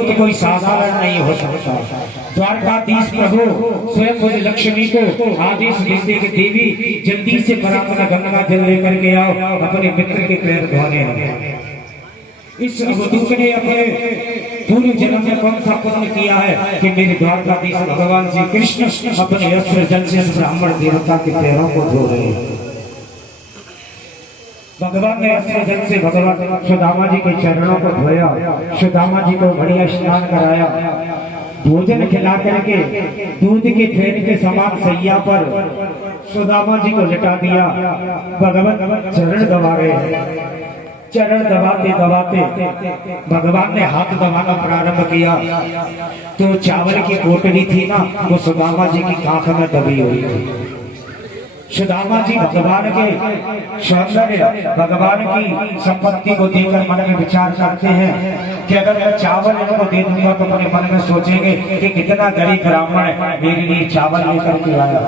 कि कोई साधारण नहीं हो सकता। द्वारकाधीश प्रभु स्वयं उस लक्ष्मी को आदेश देते कि देवी जल्दी से पराक्रम गंगा जल लेकर के आओ, अपने मित्र के पैर धोने हैं। इस अवधूत ने अपने पूर्व जन्म में कौन सा पुण्य किया है कि मेरे द्वारकाधीश भगवान श्री कृष्ण अपने अस्त्र जल से ब्राह्मण देवता के पैरों को धो रहे हैं। भगवान ने अस्त्र जल से भगवान सुदामा जी के चरणों को धोया, सुदामा जी को बढ़िया स्नान कराया, भोजन खिला करके दूध के फेन के समान सैया पर सुदामा जी को लिटा दिया। भगवान चरण दबा रहे हैं। चरण दबाते दबाते भगवान ने हाथ दबाना प्रारंभ किया तो चावल की पोटली थी ना, वो सुदामा जी की कांख में दबी हुई थी। सुदामा जी भगवान के सौंदर्य, भगवान की संपत्ति को देखकर मन में विचार करते हैं कि अगर मैं चावल इनको दे दूंगा तो अपने मन में सोचेंगे कि कितना गरीब ब्राह्मण मेरे लिए चावल लेकर के आया।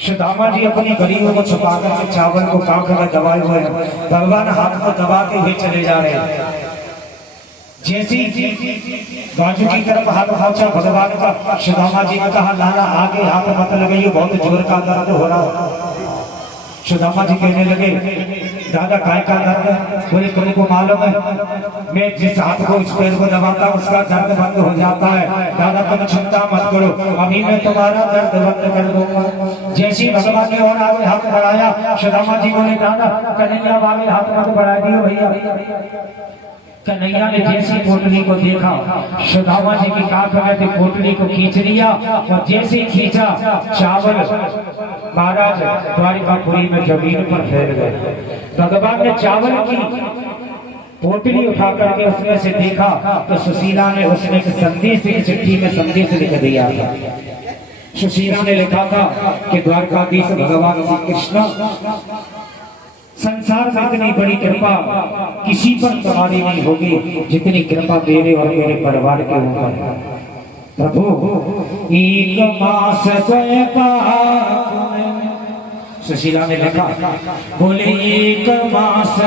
सुदामा जी अपनी गरीबों को छुपा कर चावल को कांख में दबाए हुए हैं। भगवान हाथ को दबाते हुए चले जा रहे हैं। जैसी बाजू की तरफ हाथ पहुंचा भगवान का, सुदामा जी ने कहा लाला आगे हाथ मत लगाइए, बहुत जोर का दर्द हो रहा। सुदामा जी कहने लगे दादा काय का दर्द है? बोले तुमको मालूम है मैं जिस हाथ को इस पैर को दबाता हूँ उसका दर्द बंद हो जाता है। दादा तुम चिंता मत करो, अभी मैं तुम्हारा दर्द बंद कर दूंगा। जैसे ही भगवान ने और आगे हाथ बढ़ाया, सुदामा जी बोले दादा कन्हैया आगे हाथ मत बढ़ा दियो भैया। कन्हैया ने जैसी पोटली को देखा, सुदामा जी की कांख में से पोटली को खींच लिया और जैसे ही खींचा चावल महाराज द्वारिकापुरी में जमीन पर फैल गए। भगवान ने चावल की पोटली उठा करके उसमें से देखा तो सुशीला ने उसमें से संदेश, चिट्ठी में संदेश लिख दिया था। सुशीला ने लिखा था कि द्वारकाधीश भगवान श्री कृष्ण संसार में इतनी बड़ी कृपा किसी पर तुम्हारी नहीं होगी जितनी कृपा मेरे और मेरे परिवार के ऊपर। प्रभु एक मास सुशीला ने लिखा, बोले एक मास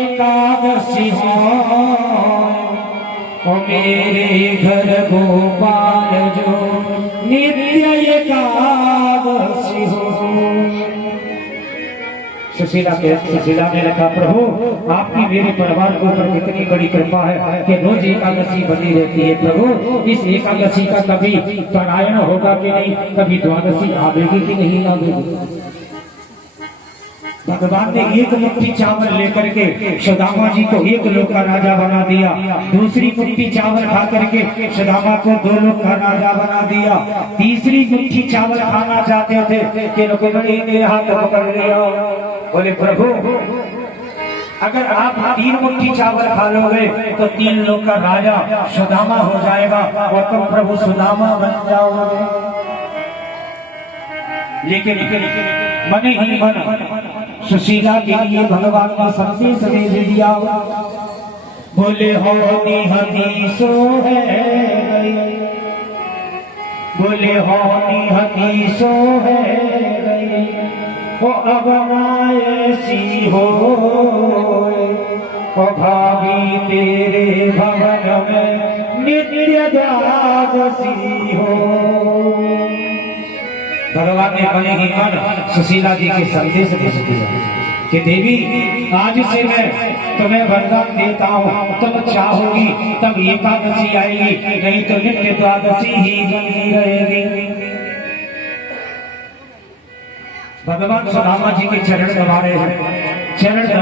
एकादशी हो और मेरे घर गोपाल जो नित्य एकादशी हो। सुशीला ने लिखा, प्रभु आपकी मेरे परिवार के ऊपर कितनी बड़ी कृपा है कि रोज एकादशी बनी रहती है। प्रभु इस एकादशी का कभी परायण होगा कि नहीं, कभी द्वादशी आवेगी कि नहीं आवेगी। भगवान ने एक मुट्ठी चावल लेकर के सुदामा जी को एक लोक का राजा बना दिया, दूसरी मुट्ठी चावल खा करके सुदामा को 2 लोक का राजा बना दिया, तीसरी मुट्ठी चावल खाना चाहते थे कि रुक्मिणी ने हाथ पकड़ लिया। बोले प्रभु अगर आप 3 मुट्ठी चावल खा लोगे तो 3 लोक का राजा सुदामा हो जाएगा और तुम प्रभु सुदामा बन जाओगे। लेकिन मन ही मन सुशीला के लिए भगवान का संदेश भेज दिया। बोले होनी हदीसो है गई, बोले होनी हदीसो है गई, वो अब ऐसी हो भाभी तेरे भवन में नित्य जागसी हो। भगवान ने मन ही मन सुशीला जी के संदेश भेज दिया कि देवी आज से मैं तुम्हें वरदान देता हूँ, तुम चाहोगी तब एकादशी आएगी, नहीं तो नित्य द्वादशी ही बनी रहेगी। भगवान सुदामा जी के चरण दबा रहे हैं, चरण